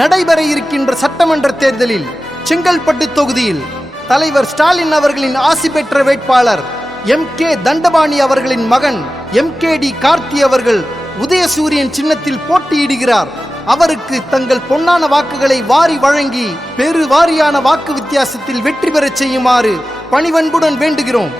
நடைபெற இருக்கின்ற சட்டமன்ற தேர்தலில் செங்கல்பட்டு தொகுதியில் தலைவர் ஸ்டாலின் அவர்களின் ஆசி பெற்ற வேட்பாளர் MK தண்டபாணி அவர்களின் மகன் MKD கார்த்தி அவர்கள் உதயசூரியன் சின்னத்தில் போட்டியிடுகிறார். அவருக்கு தங்கள் பொன்னான வாக்குகளை வாரி வழங்கி பெருவாரியான வாக்கு வித்தியாசத்தில் வெற்றி பெறச் செய்யுமாறு பணிவன்புடன் வேண்டுகிறோம்.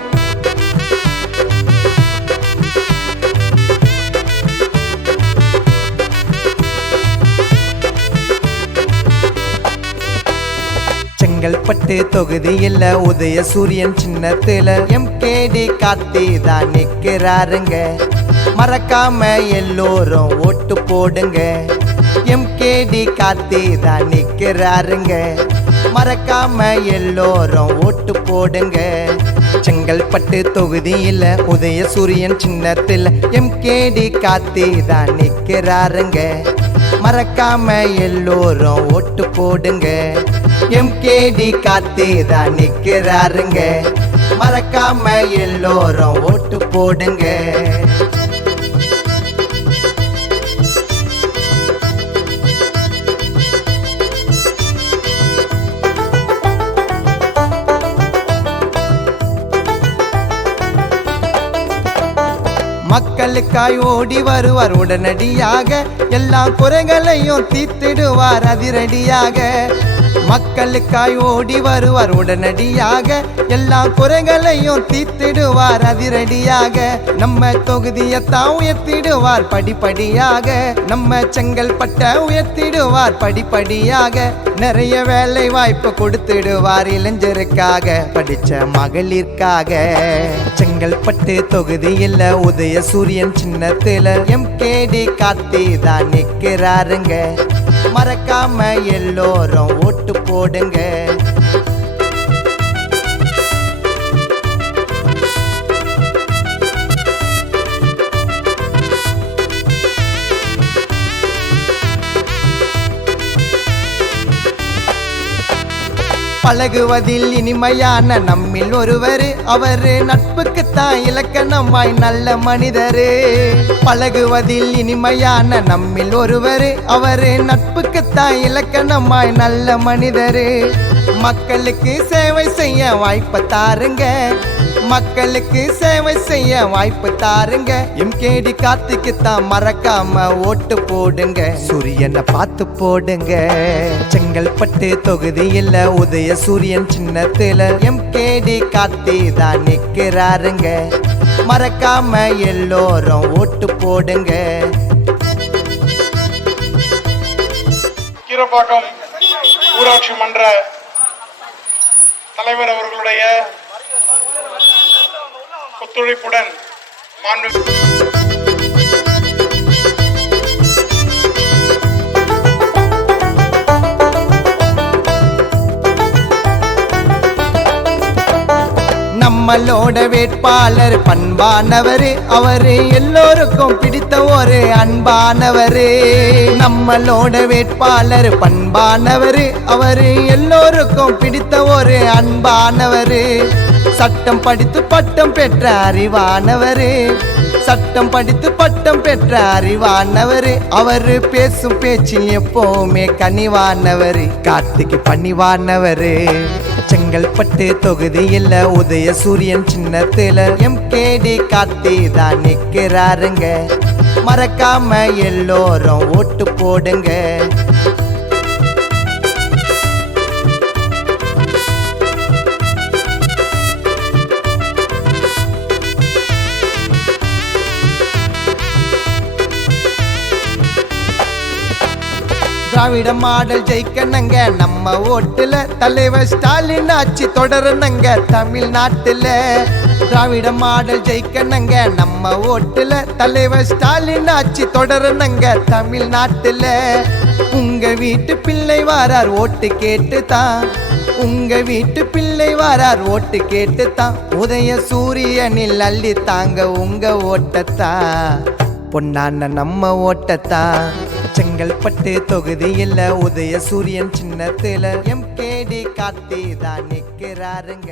செங்கல்பட்டு தொகுதியில் உதயசூரியன் சின்னத்தில் MKD கார்த்தி தான் நிற்கிறாருங்க. மறக்காம எல்லோரும் ஓட்டு போடுங்க. MKD கார்த்தி தான் நிற்கிறாருங்க. மறக்காம எல்லோரும் ஓட்டு போடுங்க. செங்கல்பட்டு தொகுதியில் உதயசூரியன் சின்னத்தில் MKD கார்த்தி தான் நிற்கிறாருங்க. மறக்காம எல்லோரும் ஓட்டு போடுங்க. MKD கார்த்தி தான் நிற்கிறாருங்க. மறக்காம எல்லோரும் ஓட்டு போடுங்க. மக்களுக்காய் ஓடி வருவார் உடனடியாக. எல்லா குறைகளையும் தீர்த்திடுவார் அதிரடியாக. மக்களுக்காய் ஓடி வருவார் உடனடியாக. எல்லா குறைகளையும் தீர்த்திடுவார் அதிரடியாக. நம்ம தொகுதியத்தான் உயர்த்திடுவார் படிப்படியாக. நம்ம செங்கல்பட்டை உயர்த்திடுவார் படிப்படியாக. நிறைய வேலை வாய்ப்பு கொடுத்திடுவார் இளைஞருக்காக, படிச்ச மகளிர்க்காக. செங்கல்பட்டு தொகுதியில் உதயசூரியன் சின்னத்தில் MKD கார்த்தி தான் நிற்கிறாருங்க. மறக்காம எல்லோரும் ஓட்டு போடுங்க. பழகுவதில் இனிமையான நம்மில் ஒருவர், அவரு நட்புக்குத்தான் இலக்கணமாய் நல்ல மனிதரு. பழகுவதில் இனிமையான நம்மில் ஒருவர், அவரு நட்புக்குத்தான் இலக்கணமாய் நல்ல மனிதரு. மக்களுக்கு சேவை செய்ய வாய்ப்பு தாருங்க. மக்களுக்கு சேவை செய்ய வாய்ப்பு தாருங்க. MKD கார்த்திக்குத்தான் மறக்காம ஓட்டு போடுங்க. சூரியனை பார்த்து போடுங்க. செங்கல்பட்டு தொகுதியில் உதயசூரியன் சின்னத்தில் MKD கார்த்தி தான் நிற்கிறாருங்க. மறக்காம எல்லோரும் ஓட்டு போடுங்க. கீரப்பாக்கம் ஊராட்சி மன்ற தலைவர் அவர்களுடைய ஒத்துழைப்புடன் நம்மளோட வேட்பாளர் பண்பானவர், அவரு எல்லோருக்கும் பிடித்த ஒரு அன்பானவர். நம்மளோட வேட்பாளர் பண்பானவர், அவரு எல்லோருக்கும் பிடித்த ஒரு அன்பானவர். சட்டம் படித்து பட்டம் பெற்ற அறிவானவர். சட்டம் படித்து பட்டம் பெற்ற அறிவானவர். அவரு பேசும் பேச்சில் எப்பவுமே கனிவானவர், கார்த்திக்கு பணிவானவர். செங்கல்பட்டு தொகுதியில் உதயசூரியன் சின்னத்தில் MKD கார்த்தி தான் நிற்கிறாருங்க. மறக்காம எல்லோரும் ஓட்டு போடுங்க. திராவிட மாடல் ஜெயிக்கணுங்க நம்ம ஓட்டுல. தலைவர் ஸ்டாலின் ஆட்சி தொடரணுங்க தமிழ்நாட்டுல. திராவிட மாடல் ஜெயிக்கணுங்க நம்ம ஓட்டுல. தலைவர் ஸ்டாலின் ஆட்சி தொடரணுங்க தமிழ்நாட்டுல. உங்க வீட்டு பிள்ளை வாரார் ஓட்டு கேட்டுதான். உங்க வீட்டு பிள்ளை வாரார் ஓட்டு கேட்டுதான். உதயசூரியனில் அள்ளி தாங்க உங்க ஓட்டத்தான், பொன்னான நம்ம ஓட்டத்தான். செங்கல்பட்டு தொகுதியில் உதயசூரியன் சின்னத்தில் MKD கார்த்தி தான் நிற்கிறாருங்க.